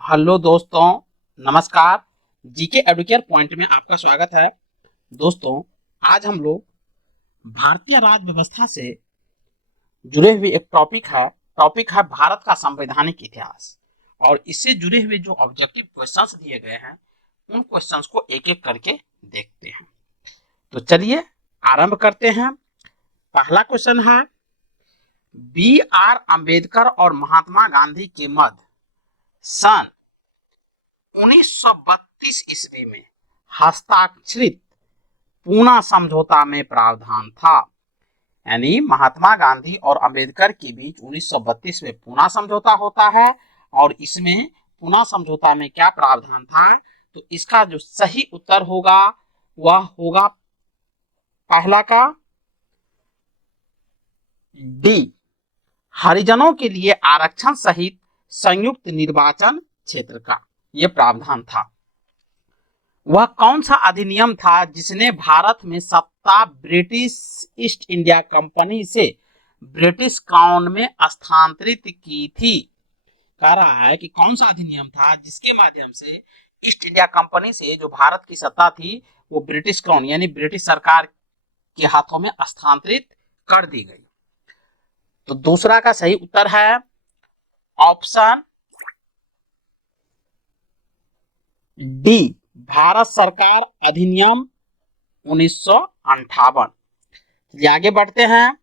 Hello दोस्तों, नमस्कार। GK Educare point में आपका स्वागत है। दोस्तों, आज हम लोग भारतीय राज्य व्यवस्था से जुड़े हुए एक टॉपिक है भारत का संवैधानिक इतिहास। और इससे जुड़े हुए जो ऑब्जेक्टिव क्वेश्चंस दिए गए हैं उन क्वेश्चंस को एक एक करके देखते हैं। तो चलिए आरंभ करते हैं। पहला क्वेश्चन है, बी आर अम्बेडकर और महात्मा गांधी के मध्य सन 1932 ईस्वी में हस्ताक्षरित पूना समझौता में प्रावधान था। यानी महात्मा गांधी और अंबेडकर के बीच 1932 में पूना समझौता होता है और इसमें पूना समझौता में क्या प्रावधान था? तो इसका जो सही उत्तर होगा वह होगा पहला का डी, हरिजनों के लिए आरक्षण सहित संयुक्त निर्वाचन क्षेत्र का यह प्रावधान था। वह कौन सा अधिनियम था जिसने भारत में सत्ता ब्रिटिश ईस्ट इंडिया कंपनी से ब्रिटिश क्राउन में स्थानांतरित की थी? कह रहा है कि कौन सा अधिनियम था जिसके माध्यम से ईस्ट इंडिया कंपनी से जो भारत की सत्ता थी वो ब्रिटिश क्राउन यानी ब्रिटिश सरकार के हाथों में स्थानांतरित कर दी गई। तो दूसरा का सही उत्तर है ऑप्शन डी, भारत सरकार अधिनियम 1958। चलिए आगे बढ़ते हैं।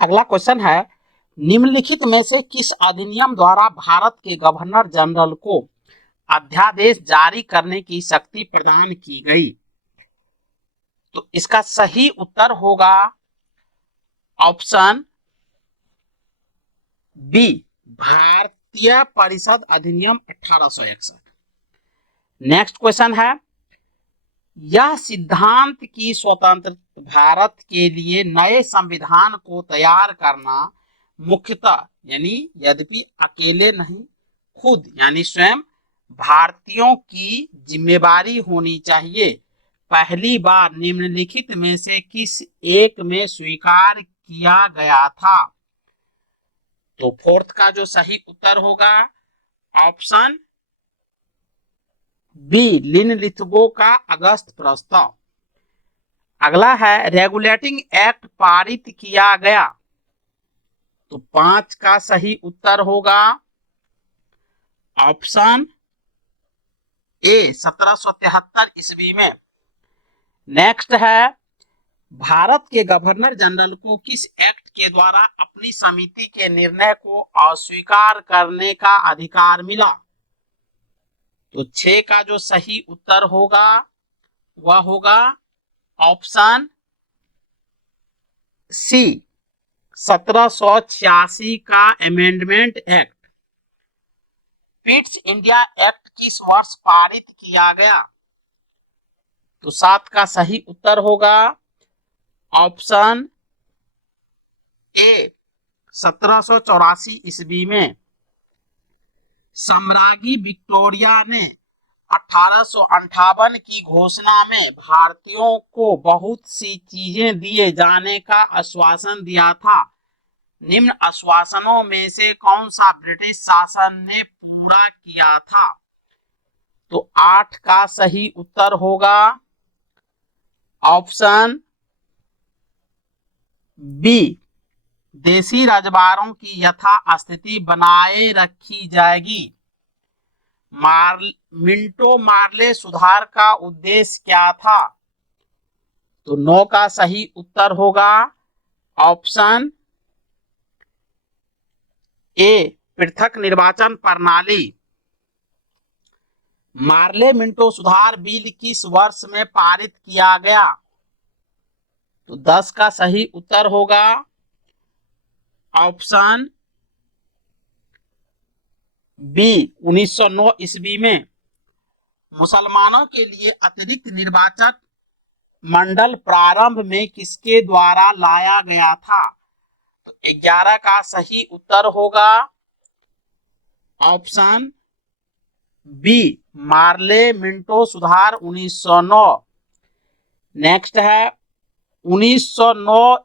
अगला क्वेश्चन है, निम्नलिखित में से किस अधिनियम द्वारा भारत के गवर्नर जनरल को अध्यादेश जारी करने की शक्ति प्रदान की गई? तो इसका सही उत्तर होगा ऑप्शन बी, भारतीय परिषद अधिनियम 1861। नेक्स्ट क्वेश्चन है, यह सिद्धांत की स्वतंत्र भारत के लिए नए संविधान को तैयार करना मुख्यतः यानी यद्यपि अकेले नहीं खुद यानी स्वयं भारतीयों की जिम्मेवारी होनी चाहिए। पहली बार निम्नलिखित में से किस एक में स्वीकार किया गया था? तो फोर्थ का जो सही उत्तर होगा ऑप्शन बी, लिनलिथगो का अगस्त प्रस्ताव। अगला है, रेगुलेटिंग एक्ट पारित किया गया। तो 5 का सही उत्तर होगा ऑप्शन ए, 1773 ईस्वी में। नेक्स्ट है, भारत के गवर्नर जनरल को किस एक्ट के द्वारा अपनी समिति के निर्णय को अस्वीकार करने का अधिकार मिला? तो 6 का जो सही उत्तर होगा वह होगा ऑप्शन सी, 1786 का amendment act. Pitt's India act किस वर्ष पारित किया गया? तो 7 का सही उत्तर होगा ऑप्शन ए, 1784 ईस्वी में। सम्राज्ञी विक्टोरिया ने 1858 की घोषणा में भारतीयों को बहुत सी चीजें दिए जाने का आश्वासन दिया था। निम्न आश्वासनों में से कौन सा ब्रिटिश शासन ने पूरा किया था? तो 8 का सही उत्तर होगा ऑप्शन बी, देशी रजवाड़ों की यथास्थिति बनाए रखी जाएगी। मिंटो मार्ले सुधार का उद्देश्य क्या था? तो 9 का सही उत्तर होगा ऑप्शन ए, पृथक निर्वाचन प्रणाली। मार्ले मिंटो सुधार बिल किस वर्ष में पारित किया गया? तो 10 का सही उत्तर होगा ऑप्शन बी, 1909 ईस्वी में। मुसलमानों के लिए अतिरिक्त निर्वाचन मंडल प्रारंभ में किसके द्वारा लाया गया था? तो 11 का सही उत्तर होगा ऑप्शन बी, मार्ले मिंटो सुधार 1909। नेक्स्ट है, 1909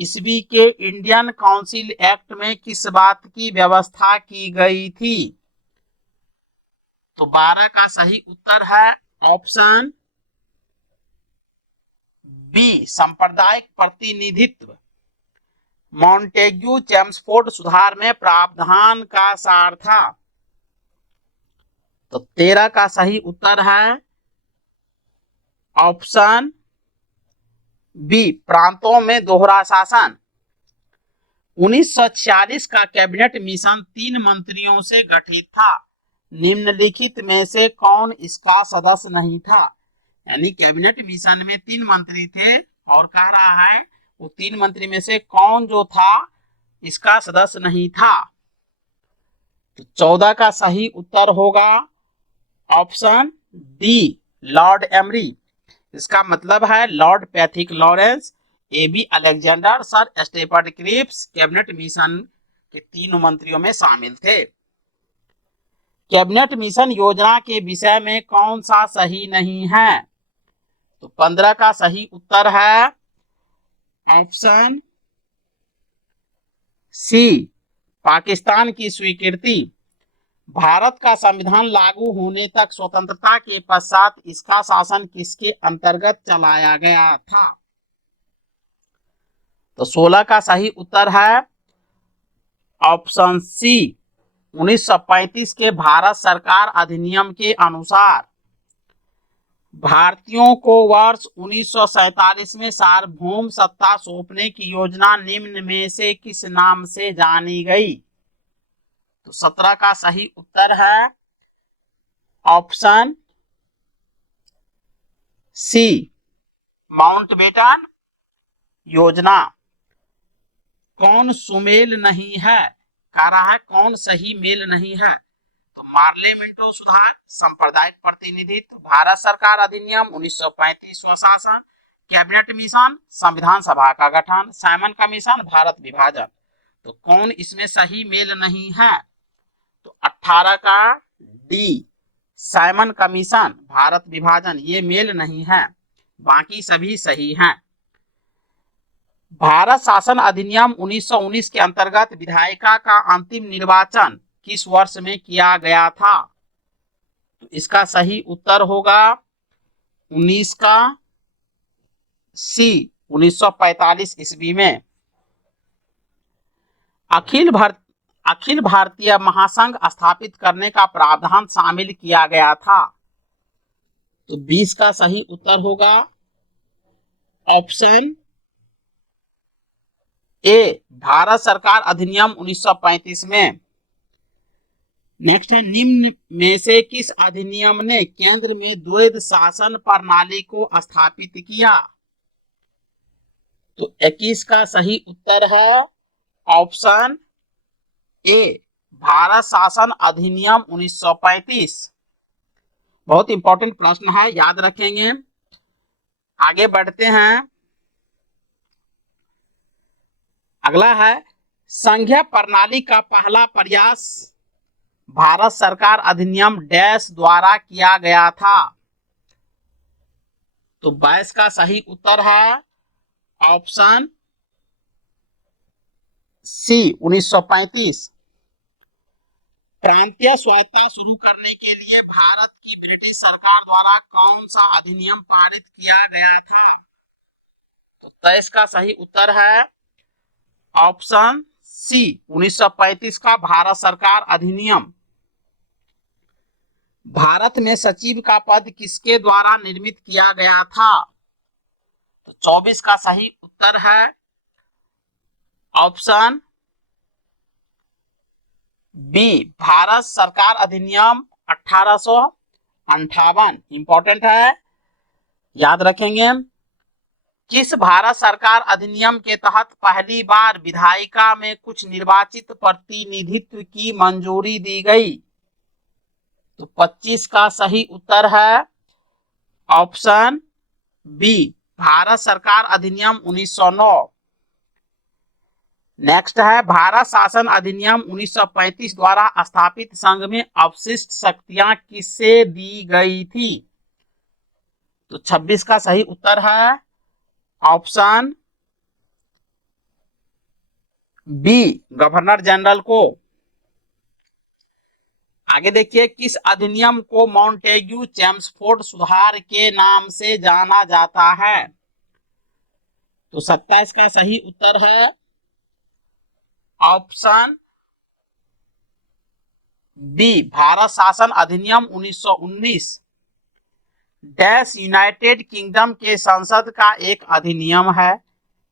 ईस्वी के इंडियन काउंसिल एक्ट में किस बात की व्यवस्था की गई थी? तो 12 का सही उत्तर है ऑप्शन बी, सांप्रदायिक प्रतिनिधित्व। मॉन्टेग्यू चेम्सफोर्ड सुधार में प्रावधान का सार था। तो 13 का सही उत्तर है ऑप्शन बी, प्रांतों में दोहरा शासन। 1946 का कैबिनेट मिशन 3 मंत्रियों से गठित था। निम्नलिखित में से कौन इसका सदस्य नहीं था? यानी कैबिनेट मिशन में 3 मंत्री थे और कह रहा है वो 3 मंत्री में से कौन जो था इसका सदस्य नहीं था। तो 14 का सही उत्तर होगा ऑप्शन डी, लॉर्ड एमरी। इसका मतलब है Lord Pethick Lawrence, A B Alexander, sir Stafford Cripps cabinet mission के 3 मंत्रियों में शामिल थे। कैबिनेट मिशन योजना के विषय में कौन सा सही नहीं है? तो 15 का सही उत्तर है ऑप्शन सी, पाकिस्तान की स्वीकृति। भारत का संविधान लागू होने तक स्वतंत्रता के पश्चात इसका शासन किसके अंतर्गत चलाया गया था? तो 16 का सही उत्तर है ऑप्शन सी, 1935 के भारत सरकार अधिनियम के अनुसार भारतीयों को वर्ष 1947 में सार्वभौम सत्ता सौंपने की योजना निम्न में से किस नाम से जानी गई? तो 17 का सही उत्तर है ऑप्शन सी, माउंटबेटन योजना। कौन सुमेल नहीं है? कह रहा है कौन सही मेल नहीं है? तो मार्ले मिंटो सुधार, सांप्रदायिक प्रतिनिधित्व, भारत सरकार अधिनियम, 1935 स्वशासन, कैबिनेट मिशन, संविधान सभा का गठन, साइमन कमीशन, भारत विभाजन। तो कौन इसमें सही मेल नहीं है? तो 18 का डी, साइमन कमीशन, भारत विभाजन, ये मेल नहीं है, बाकी सभी सही हैं। भारत शासन अधिनियम 1919 के अंतर्गत विधायिका का अंतिम निर्वाचन किस वर्ष में किया गया था? तो इसका सही उत्तर होगा 19 का सी, 1945 ईस्वी में। अखिल भारतीय महासंघ स्थापित करने का प्रावधान शामिल किया गया था। तो 20 का सही उत्तर होगा ऑप्शन ए, भारत सरकार अधिनियम 1935 में। नेक्स्ट है, निम्न में से किस अधिनियम ने केंद्र में द्वैध शासन प्रणाली को स्थापित किया? तो 21 का सही उत्तर है ऑप्शन ए, भारत शासन अधिनियम 1935। बहुत इंपॉर्टेंट प्रश्न है, याद रखेंगे। आगे बढ़ते हैं। अगला है, संघीय प्रणाली का पहला प्रयास भारत सरकार अधिनियम डैश द्वारा किया गया था। तो 22 का सही उत्तर है ऑप्शन सी, 1935। प्रांतीय स्वायत्तता शुरू करने के लिए भारत की ब्रिटिश सरकार द्वारा कौन सा अधिनियम पारित किया गया था? तो 23 का सही उत्तर है ऑप्शन सी, 1935 का भारत सरकार अधिनियम। भारत में सचिव का पद किसके द्वारा निर्मित किया गया था? तो 24 का सही उत्तर है ऑप्शन बी, भारत सरकार अधिनियम 1858। इंपॉर्टेंट है, याद रखेंगे। किस भारत सरकार अधिनियम के तहत पहली बार विधायिका में कुछ निर्वाचित प्रतिनिधित्व की मंजूरी दी गई? तो 25 का सही उत्तर है ऑप्शन बी, भारत सरकार अधिनियम 1909। नेक्स्ट है, भारत शासन अधिनियम 1935 द्वारा स्थापित संघ में अवशिष्ट शक्तियां किससे दी गई थी? तो 26 का सही उत्तर है ऑप्शन बी गवर्नर जनरल को। आगे देखिए, किस अधिनियम को मॉन्टेग्यू चेम्सफोर्ड सुधार के नाम से जाना जाता है? तो 27 का सही उत्तर है ऑप्शन बी भारत शासन अधिनियम 1919। डैश यूनाइटेड किंगडम के संसद का एक अधिनियम है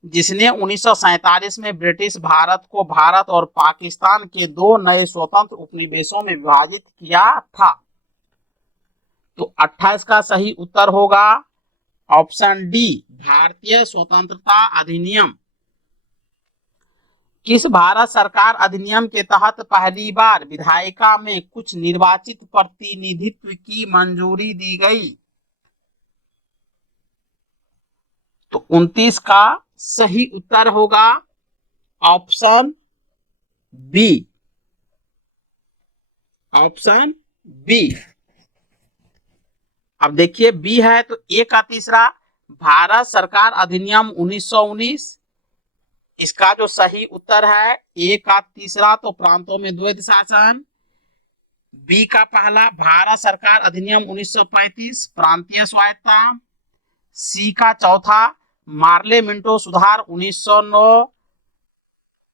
जिसने 1947 में ब्रिटिश भारत को भारत और पाकिस्तान के दो नए स्वतंत्र उपनिवेशों में विभाजित किया था। तो 28 का सही उत्तर होगा ऑप्शन डी भारतीय स्वतंत्रता अधिनियम। किस भारत सरकार अधिनियम के तहत पहली बार विधायिका में कुछ निर्वाचित प्रतिनिधित्व की मंजूरी दी गई? तो 29 का सही उत्तर होगा ऑप्शन बी। Option B. अब देखिए बी है तो ए का तीसरा भारत सरकार अधिनियम 1919। इसका जो सही उत्तर है ए का तीसरा तो प्रांतों में द्वैध शासन। बी का पहला भारत सरकार अधिनियम 1935 प्रांतीय स्वायत्तता। सी का चौथा मार्ले मिंटो सुधार 1909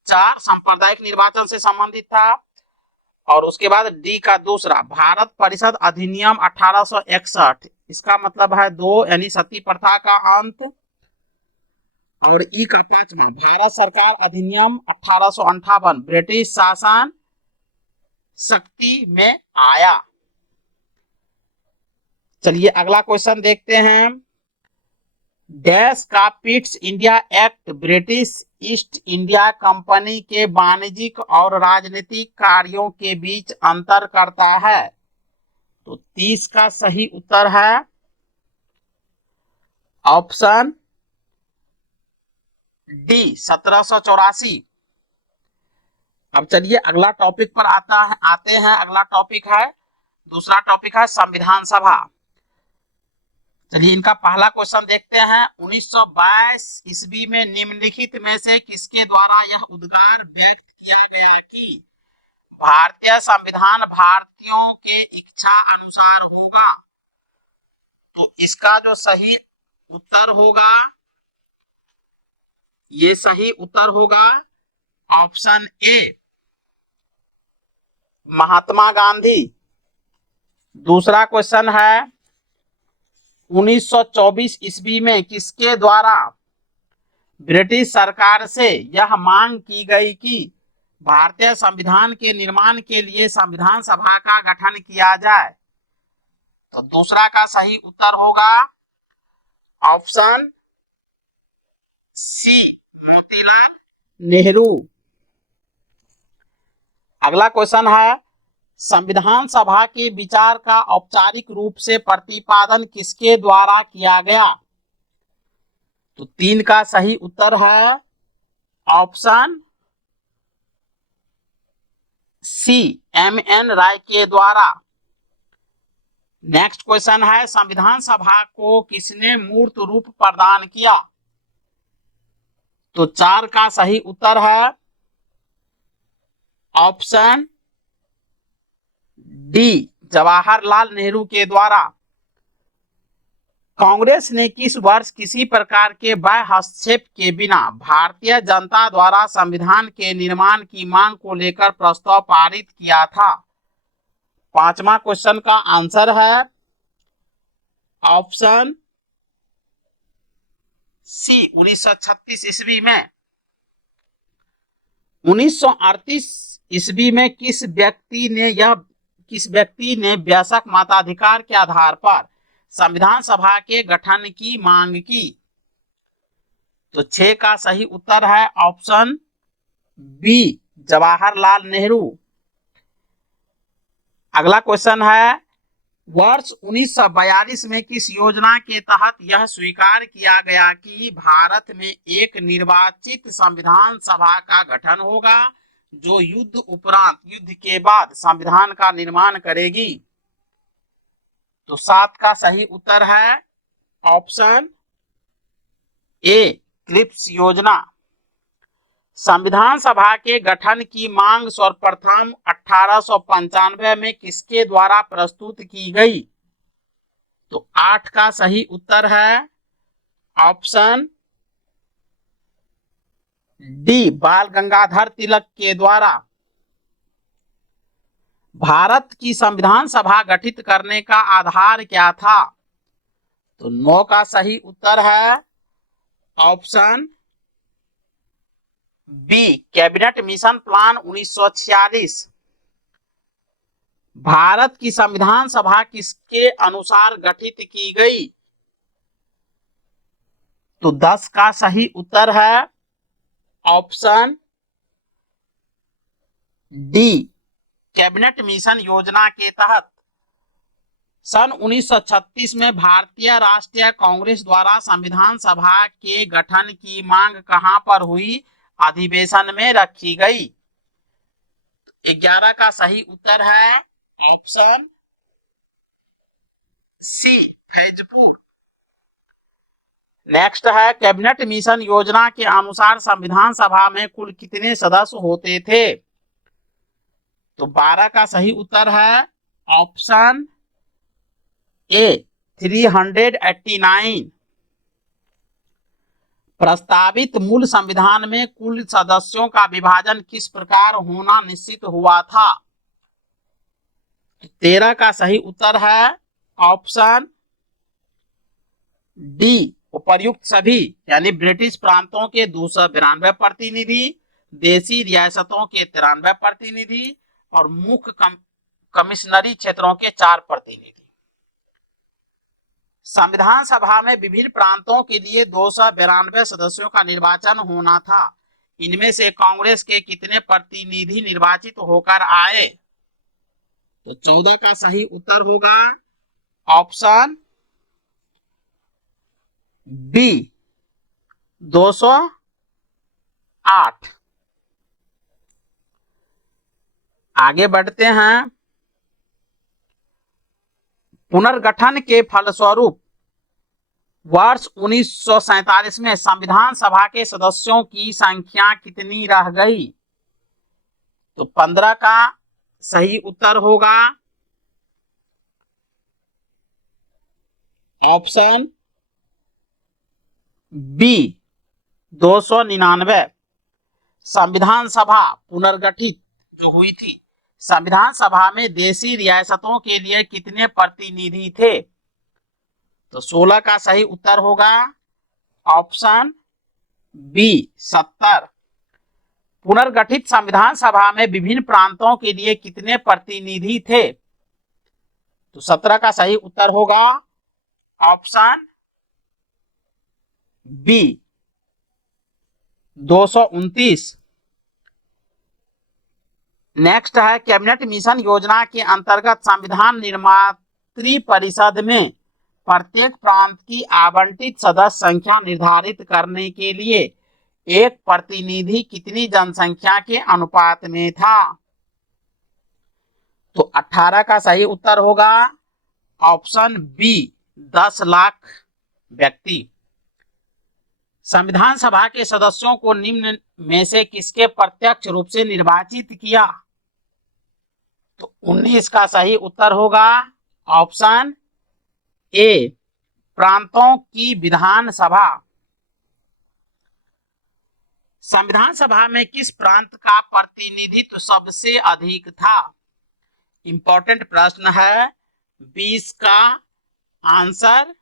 4 सांप्रदायिक निर्वाचन से संबंधित था। और उसके बाद डी का दूसरा भारत परिषद अधिनियम 1861। इसका मतलब है 2 यानी सती प्रथा का अंत। और ई का पांचवा भारत सरकार अधिनियम 1858 ब्रिटिश शासन शक्ति में आया। चलिए अगला क्वेश्चन देखते हैं। डैश का Pitt's India act British east India company के वाणिज्यिक और राजनीतिक कार्यों के बीच अंतर करता है? तो 30 का सही उत्तर है ऑप्शन डी 1784। अब चलिए अगला टॉपिक पर आते हैं। अगला टॉपिक है, दूसरा टॉपिक है संविधान सभा। चलिए इनका पहला क्वेश्चन देखते हैं। 1922 ईस्वी में निम्नलिखित में से किसके द्वारा यह उद्गार व्यक्त किया गया कि भारतीय संविधान भारतीयों के इच्छा अनुसार होगा? तो इसका जो सही उत्तर होगा, ये सही उत्तर होगा ऑप्शन ए महात्मा गांधी। दूसरा क्वेश्चन है 1924 ईस्वी में किसके द्वारा ब्रिटिश सरकार से यह मांग की गई कि भारतीय संविधान के निर्माण के लिए संविधान सभा का गठन किया जाए? तो दूसरा का सही उत्तर होगा ऑप्शन सी मोतीलाल नेहरू। अगला क्वेश्चन है संविधान सभा के विचार का औपचारिक रूप से प्रतिपादन किसके द्वारा किया गया? तो 3 का सही उत्तर है ऑप्शन सी एम.एन. राय के द्वारा। नेक्स्ट क्वेश्चन है संविधान सभा को किसने मूर्त रूप प्रदान किया? तो 4 का सही उत्तर है ऑप्शन डी जवाहरलाल नेहरू के द्वारा। कांग्रेस ने किस वर्ष किसी प्रकार के बाह्य हस्तक्षेप के बिना भारतीय जनता द्वारा संविधान के निर्माण की मांग को लेकर प्रस्ताव पारित किया था? पांचवा क्वेश्चन का आंसर है ऑप्शन सी 1936 ईस्वी में। 1938 ईस्वी में किस व्यक्ति ने वयस्क मताधिकार के आधार पर संविधान सभा के गठन की मांग की? तो 6 का सही उत्तर है ऑप्शन बी जवाहरलाल नेहरू। अगला क्वेश्चन है वर्ष 1942 में किस योजना के तहत यह स्वीकार किया गया कि भारत में एक निर्वाचित संविधान सभा का गठन होगा जो युद्ध उपरांत युद्ध के बाद संविधान का निर्माण करेगी? तो 7 का सही उत्तर है ऑप्शन ए क्रिप्स योजना। संविधान सभा के गठन की मांग सर्वप्रथम 1895 में किसके द्वारा प्रस्तुत की गई? तो 8 का सही उत्तर है ऑप्शन डी, बाल गंगाधर तिलक के द्वारा। भारत की संविधान सभा गठित करने का आधार क्या था? तो 9 का सही उत्तर है option B, cabinet mission plan 1946। भारत की संविधान सभा किसके अनुसार गठित की गई? तो 10 का सही उत्तर है ऑप्शन डी, कैबिनेट मिशन योजना के तहत। सन 1936 में भारतीय राष्ट्रीय कांग्रेस द्वारा संविधान सभा के गठन की मांग कहां पर हुई? अधिवेशन में रखी गई। 11 का सही उत्तर है ऑप्शन सी, फैजपुर। नेक्स्ट है, कैबिनेट मिशन योजना के अनुसार संविधान सभा में कुल कितने सदस्य होते थे? तो 12 का सही उत्तर है ऑप्शन ए, 389। प्रस्तावित मूल संविधान में कुल सदस्यों का विभाजन किस प्रकार होना निश्चित हुआ था? 13 का सही उत्तर है ऑप्शन डी, उपर्युक्त सभी, यानी ब्रिटिश प्रांतों के 292 प्रतिनिधि, देशी रियासतों के 93 प्रतिनिधि और मुख्य कमिश्नरी क्षेत्रों के 4 प्रतिनिधि। संविधान सभा में विभिन्न प्रांतों के लिए 292 सदस्यों का निर्वाचन होना था। इनमें से कांग्रेस के कितने प्रतिनिधि निर्वाचित होकर आए? तो 14 का सही उत्तर होगा ऑप्शन बी, 208। आगे बढ़ते हैं। पुनर्गठन के फलस्वरूप वर्ष 1947 में संविधान सभा के सदस्यों की संख्या कितनी रह गई? तो 15 का सही उत्तर होगा ऑप्शन बी, 299। संविधान सभा पुनर्गठित जो हुई थी, संविधान सभा में देशी रियासतों के लिए कितने प्रतिनिधि थे? तो 16 का सही उत्तर होगा ऑप्शन बी, 70। पुनर्गठित संविधान सभा में विभिन्न प्रांतों के लिए कितने प्रतिनिधि थे? तो 17 का सही उत्तर होगा ऑप्शन बी, 229। नेक्स्ट है, कैबिनेट मिशन योजना के अंतर्गत संविधान निर्मात्री परिषद में प्रत्येक प्रांत की आवंटित सदस्य संख्या निर्धारित करने के लिए एक प्रतिनिधि कितनी जनसंख्या के अनुपात में था? तो 18 का सही उत्तर होगा ऑप्शन बी, 10 लाख व्यक्ति। संविधान सभा के सदस्यों को निम्न में से किसके प्रत्यक्ष रूप से निर्वाचित किया? तो 19 का सही उत्तर होगा ऑप्शन ए, प्रांतों की विधान सभा। संविधान सभा में किस प्रांत का प्रतिनिधित्व सबसे अधिक था? इंपॉर्टेंट प्रश्न है। 20 का आंसर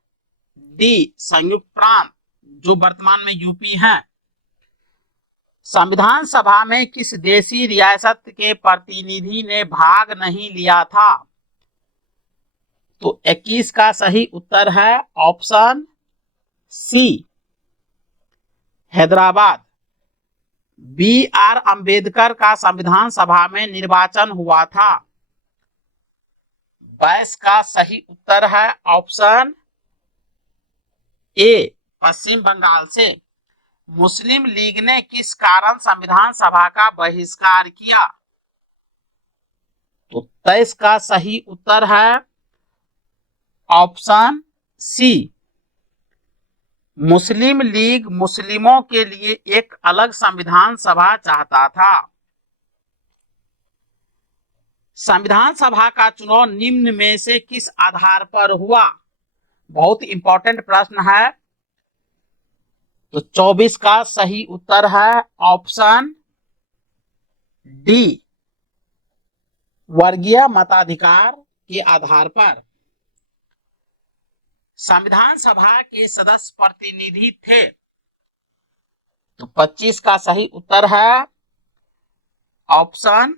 डी, संयुक्त प्रांत, जो वर्तमान में यूपी है। संविधान सभा में किस देशी रियासत के प्रतिनिधि ने भाग नहीं लिया था? तो 21 का सही उत्तर है option C, Hyderabad. B R. Ambedkar का संविधान सभा में निर्वाचन हुआ था। 22 का सही उत्तर है ऑप्शन ए, पश्चिम बंगाल से। मुस्लिम लीग ने किस कारण संविधान सभा का बहिष्कार किया? तो 23 का सही उत्तर है ऑप्शन सी, मुस्लिम लीग मुस्लिमों के लिए एक अलग संविधान सभा चाहता था। संविधान सभा का चुनाव निम्न में से किस आधार पर हुआ? बहुत इंपॉर्टेंट प्रश्न है। तो 24 का सही उत्तर है ऑप्शन डी, वर्गीय मताधिकार के आधार पर। संविधान सभा के सदस्य प्रतिनिधि थे। तो 25 का सही उत्तर है ऑप्शन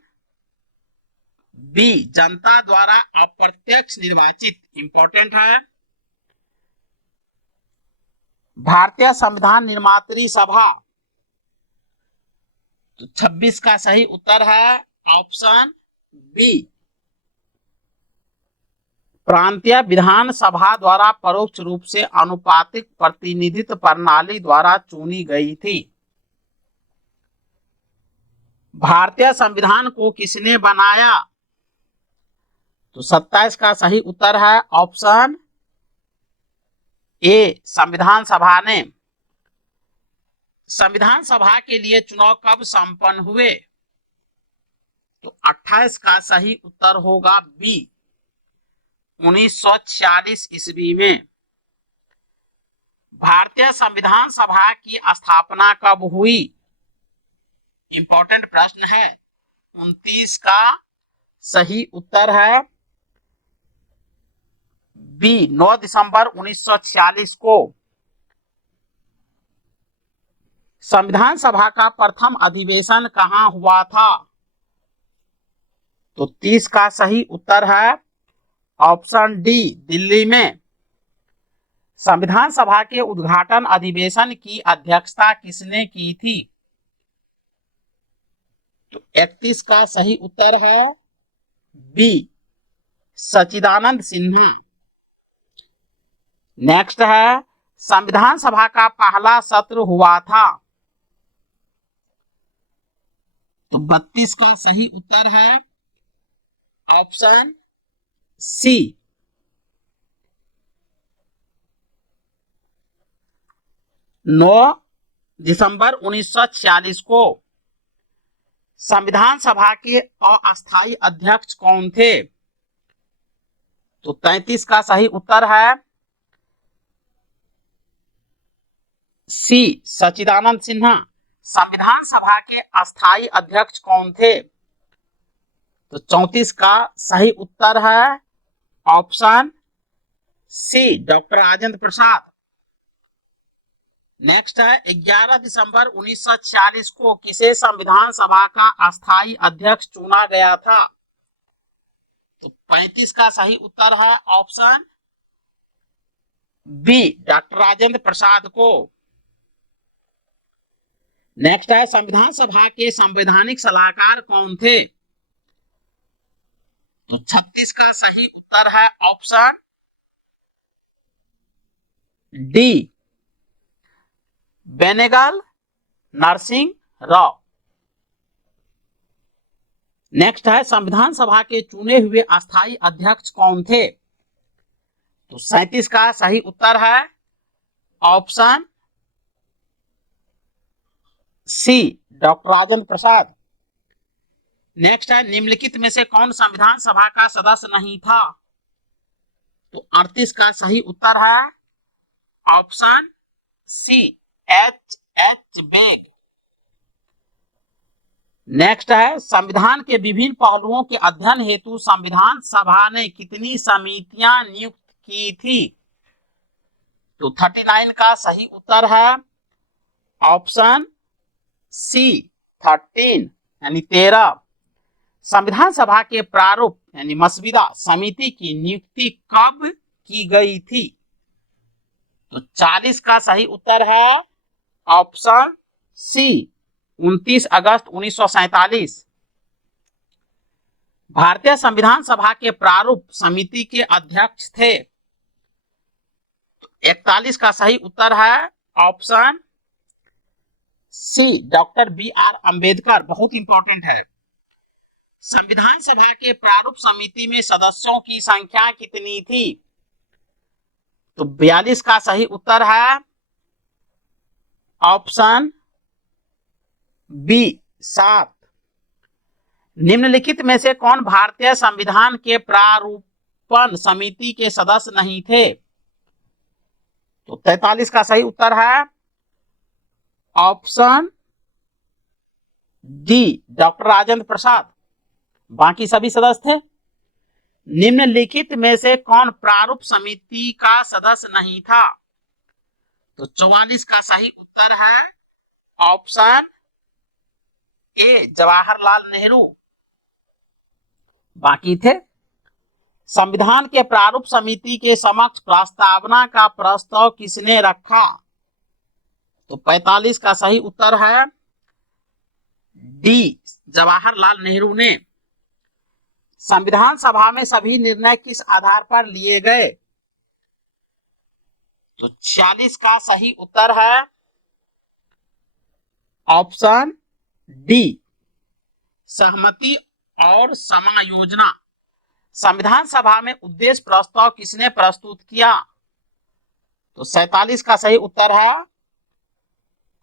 बी, जनता द्वारा अप्रत्यक्ष निर्वाचित। इंपॉर्टेंट है। भारतीय संविधान निर्मात्री सभा। तो 26 का सही उत्तर है ऑप्शन बी, प्रांतीय विधान सभा द्वारा परोक्ष रूप से आनुपातिक प्रतिनिधित्व प्रणाली द्वारा चुनी गई थी। भारतीय संविधान को किसने बनाया? तो 27 का सही उत्तर है ऑप्शन ए, संविधान सभा ने। संविधान सभा के लिए चुनाव कब संपन्न हुए? तो 28 का सही उत्तर होगा बी, 1946 ईस्वी में। भारतीय संविधान सभा की स्थापना कब हुई? इंपॉर्टेंट प्रश्न है। 29 का सही उत्तर है बी, 9 दिसंबर 1946 को। संविधान सभा का प्रथम अधिवेशन कहां हुआ था? तो 30 का सही उत्तर है ऑप्शन डी, दिल्ली में। संविधान सभा के उद्घाटन अधिवेशन की अध्यक्षता किसने की थी? तो 31 का सही उत्तर है बी, सच्चिदानंद सिन्हा। नेक्स्ट है, संविधान सभा का पहला सत्र हुआ था। तो 32 का सही उत्तर है ऑप्शन सी, 9 दिसंबर 1946 को। संविधान सभा के अस्थायी अध्यक्ष कौन थे? तो 33 का सही उत्तर है सी, सच्चिदानंद सिन्हा। संविधान सभा के अस्थायी अध्यक्ष कौन थे? तो 34 का सही उत्तर है option C, doctor Rajendra Prasad. Next है, 11 दिसंबर 1946 को किसे संविधान सभा का अस्थायी अध्यक्ष चुना गया था? तो 35 का सही उत्तर है option B, doctor Rajendra Prasad को। नेक्स्ट है, संविधान सभा के संवैधानिक सलाहकार कौन थे? तो 36 का सही उत्तर है option D, Benegal Narsingh Rao. Next है, संविधान सभा के चुने हुए अस्थायी अध्यक्ष कौन थे? तो 37 का सही उत्तर है option C, doctor Rajendra Prasad. Next है, निम्नलिखित में से कौन संविधान सभा का सदस्य नहीं था? तो 38 का सही उत्तर है option C, H Beg. Next है, संविधान के विभिन्न पहलुओं के अध्ययन हेतु संविधान सभा ने कितनी समितियां नियुक्त की थी? तो 39 का सही उत्तर है ऑप्शन सी, 13 यानी 13। संविधान सभा के प्रारूप यानी मसविदा समिति की नियुक्ति कब की गई थी? तो 40 का सही उत्तर है ऑप्शन सी, 29 अगस्त 1947। भारतीय संविधान सभा के प्रारूप समिति के अध्यक्ष थे। 41 का सही उत्तर है option C, doctor B R. Ambedkar. बहुत इंपॉर्टेंट है। संविधान सभा के प्रारूप समिति में सदस्यों की संख्या कितनी थी? तो 42 का सही उत्तर है ऑप्शन बी 7। निम्नलिखित में से कौन भारतीय संविधान के प्रारूपण समिति के सदस्य नहीं थे? तो 43 का सही उत्तर है option D doctor Rajendra Prasad. बाकी सभी सदस्य थे। निम्नलिखित में से कौन प्रारूप समिति का सदस्य नहीं था? तो 44 का सही उत्तर है ऑप्शन ए जवाहरलाल नेहरू। बाकी थे। संविधान के प्रारूप समिति के समक्ष प्रस्तावना का प्रस्ताव किसने रखा? तो 45 का सही उत्तर है डी जवाहरलाल नेहरू ने। संविधान सभा में सभी निर्णय किस आधार पर लिए गए? तो 46 का सही उत्तर है ऑप्शन डी सहमति और समायोजना। संविधान सभा में उद्देश्य प्रस्ताव किसने प्रस्तुत किया? तो 47 का सही उत्तर है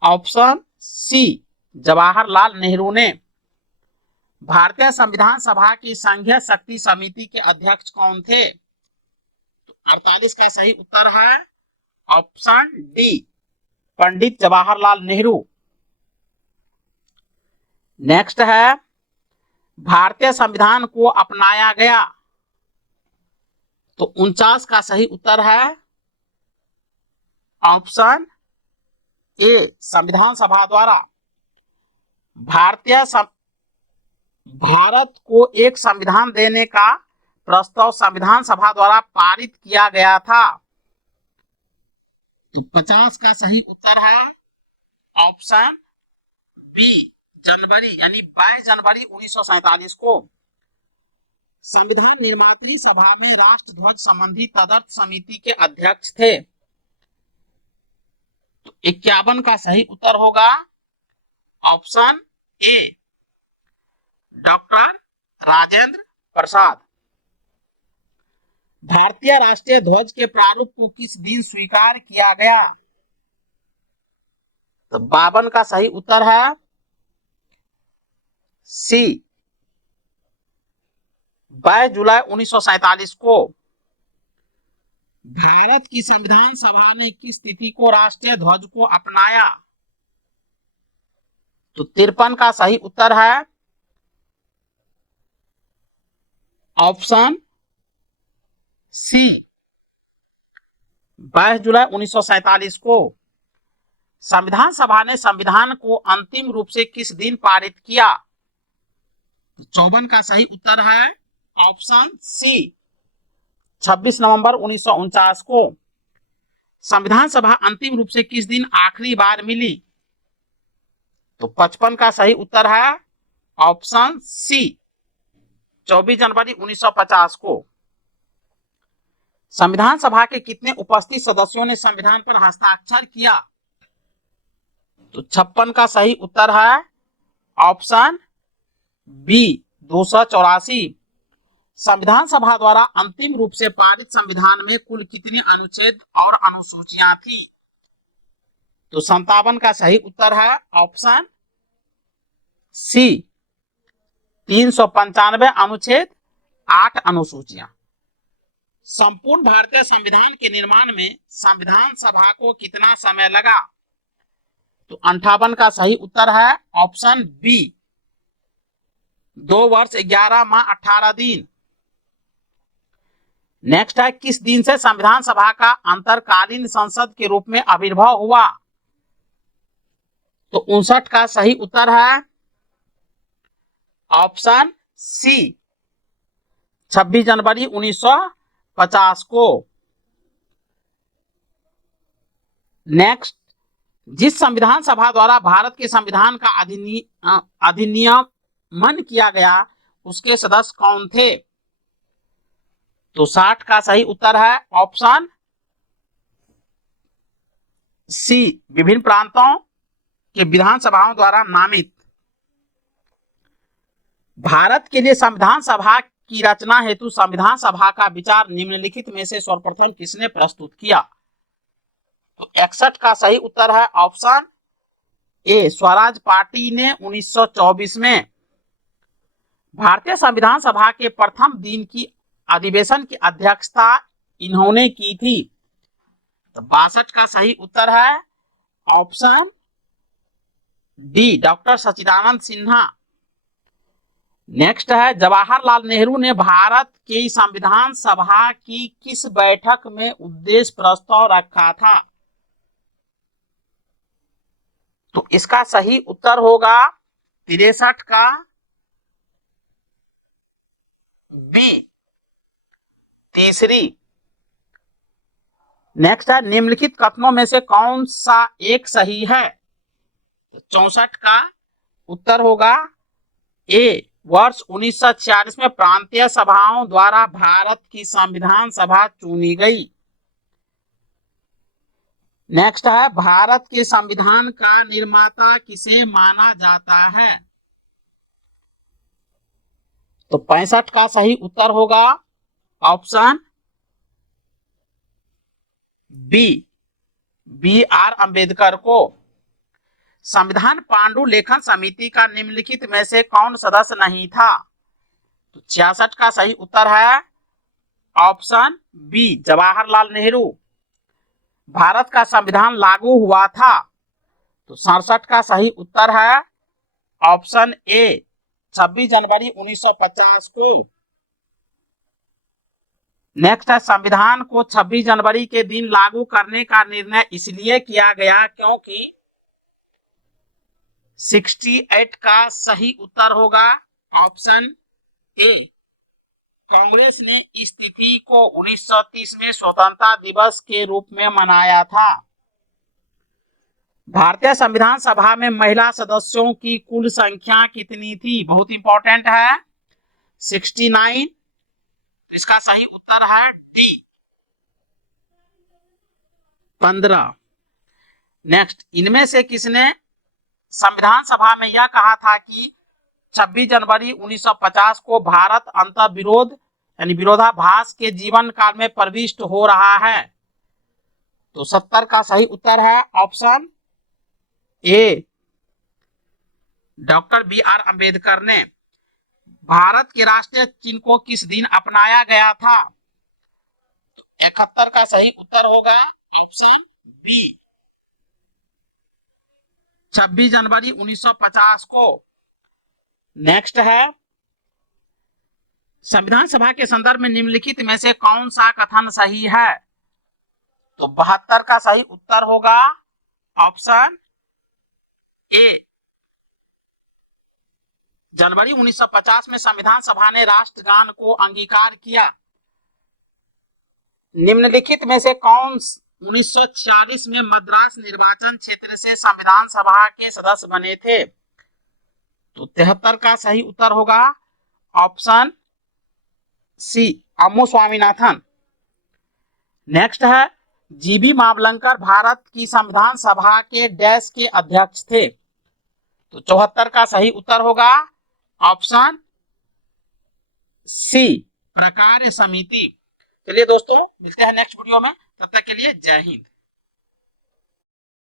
ऑप्शन सी जवाहरलाल नेहरू ने। भारतीय संविधान सभा की संघीय शक्ति समिति के अध्यक्ष कौन थे? तो 48 का सही उत्तर है option D Pandit Jawaharlal Nehru. Next है भारतीय संविधान को अपनाया गया। तो 49 का सही उत्तर है ऑप्शन ए संविधान सभा द्वारा। भारत को एक संविधान देने का प्रस्ताव संविधान सभा द्वारा पारित किया गया था। तो 50 का सही उत्तर है ऑप्शन बी जनवरी यानी 22 जनवरी 1947 को। संविधान निर्मात्री सभा में राष्ट्रध्वज संबंधी तदर्थ समिति के अध्यक्ष थे। तो 51 का सही उत्तर होगा option A doctor Rajendra Prasad. भारतीय राष्ट्रीय ध्वज के प्रारूप को किस दिन स्वीकार किया गया? तो 52 का सही उत्तर है सी 22 जुलाई 1947 को। भारत की संविधान सभा ने किस तिथि को राष्ट्रीय ध्वज को अपनाया? तो 53 का सही उत्तर है ऑप्शन सी 22 जुलाई 1947 को। संविधान सभा ने संविधान को अंतिम रूप से किस दिन पारित किया? 54 का सही उत्तर है ऑप्शन सी 26 नवंबर 1949 को। संविधान सभा अंतिम रूप से किस दिन आखिरी बार मिली? तो 55 का सही उत्तर है ऑप्शन सी 24 जनवरी 1950 को। संविधान सभा के कितने उपस्थित सदस्यों ने संविधान पर हस्ताक्षर किया? तो 56 का सही उत्तर है ऑप्शन बी 284। संविधान सभा द्वारा अंतिम रूप से पारित संविधान में कुल कितने अनुच्छेद और अनुसूचियां थी? तो 57 का सही उत्तर है ऑप्शन सी 395 अनुच्छेद 8 अनुसूचियां। संपूर्ण भारतीय संविधान के निर्माण में संविधान सभा को कितना समय लगा? तो 58 का सही उत्तर है ऑप्शन बी 2 वर्ष 11 माह 18 दिन। नेक्स्ट है किस दिन से संविधान सभा का अंतरकालीन संसद के रूप में आविर्भाव हुआ? तो 59 का सही उत्तर है ऑप्शन सी 26 जनवरी 1950 को। नेक्स्ट जिस संविधान सभा द्वारा भारत के संविधान का अधिनियमन किया गया उसके सदस्य कौन थे? तो 60 का सही उत्तर है ऑप्शन सी विभिन्न प्रांतों के विधानसभाओं द्वारा नामित। भारत के लिए संविधान सभा की रचना हेतु संविधान सभा का विचार निम्नलिखित में से सर्वप्रथम किसने प्रस्तुत किया? तो 61 का सही उत्तर है ऑप्शन ए स्वराज पार्टी ने 1924 में भारतीय संविधान सभा के प्रथम दिन की अधिवेशन की अध्यक्षता इन्होंने की थी। तो 62 का सही उत्तर है ऑप्शन डी, डॉक्टर सच्चिदानंद सिन्हा। नेक्स्ट है, जवाहरलाल नेहरू ने भारत की संविधान सभा की किस बैठक में उद्देश्य प्रस्ताव रखा था? तो इसका सही उत्तर होगा 63 का बी, तीसरी। नेक्स्ट है, निम्नलिखित कथनों में से कौन सा एक सही है? तो 64 का उत्तर होगा ए, वर्ष 1946 में प्रांतीय सभाओं द्वारा भारत की संविधान सभा चुनी गई। नेक्स्ट है, भारत के संविधान का निर्माता किसे माना जाता है? तो 65 का सही उत्तर होगा ऑप्शन बी आर अंबेडकर को। संविधान पांडुलेखन समिति का निम्नलिखित में से कौन सदस्य नहीं था? तो 66 का सही उत्तर है ऑप्शन बी, जवाहरलाल नेहरू। भारत का संविधान लागू हुआ था। तो 67 का सही उत्तर है ऑप्शन ए, 26 जनवरी 1950 को। नेक्स्ट है, संविधान को 26 जनवरी के दिन लागू करने का निर्णय इसलिए किया गया क्योंकि 68 का सही उत्तर होगा ऑप्शन ए, कांग्रेस ने इस तिथि को 1930 में स्वतंत्रता दिवस के रूप में मनाया था। भारतीय संविधान सभा में महिला सदस्यों की कुल संख्या कितनी थी? बहुत इंपॉर्टेंट है, 69। इसका सही उत्तर है डी, 15। नेक्स्ट, इनमें से किसने संविधान सभा में यह कहा था कि 26 जनवरी 1950 को भारत अंतर्विरोध यानी विरोधाभास के जीवन काल में प्रविष्ट हो रहा है? तो 70 का सही उत्तर है option A, doctor B R Ambedkar ने। भारत के राष्ट्रीय चिन्ह को किस दिन अपनाया गया था? तो 71 का सही उत्तर होगा ऑप्शन बी, 26 जनवरी 1950 को। नेक्स्ट है, संविधान सभा के संदर्भ में निम्नलिखित में से कौन सा कथन सही है? तो 72 का सही उत्तर होगा ऑप्शन ए, जनवरी 1950 में संविधान सभा ने राष्ट्रगान को अंगीकार किया। निम्नलिखित में से कौन 1946 में मद्रास निर्वाचन क्षेत्र से संविधान सभा के सदस्य बने थे? तो 73 का सही उत्तर होगा ऑप्शन सी, अम्मू स्वामीनाथन। नेक्स्ट है, जीबी मावलंकर भारत की संविधान सभा के डैश के अध्यक्ष थे? तो 74 का सही उत्तर होगा ऑप्शन सी, प्रकार्य समिति। चलिए दोस्तों, मिलते हैं नेक्स्ट वीडियो में, तब तक के लिए जय हिंद।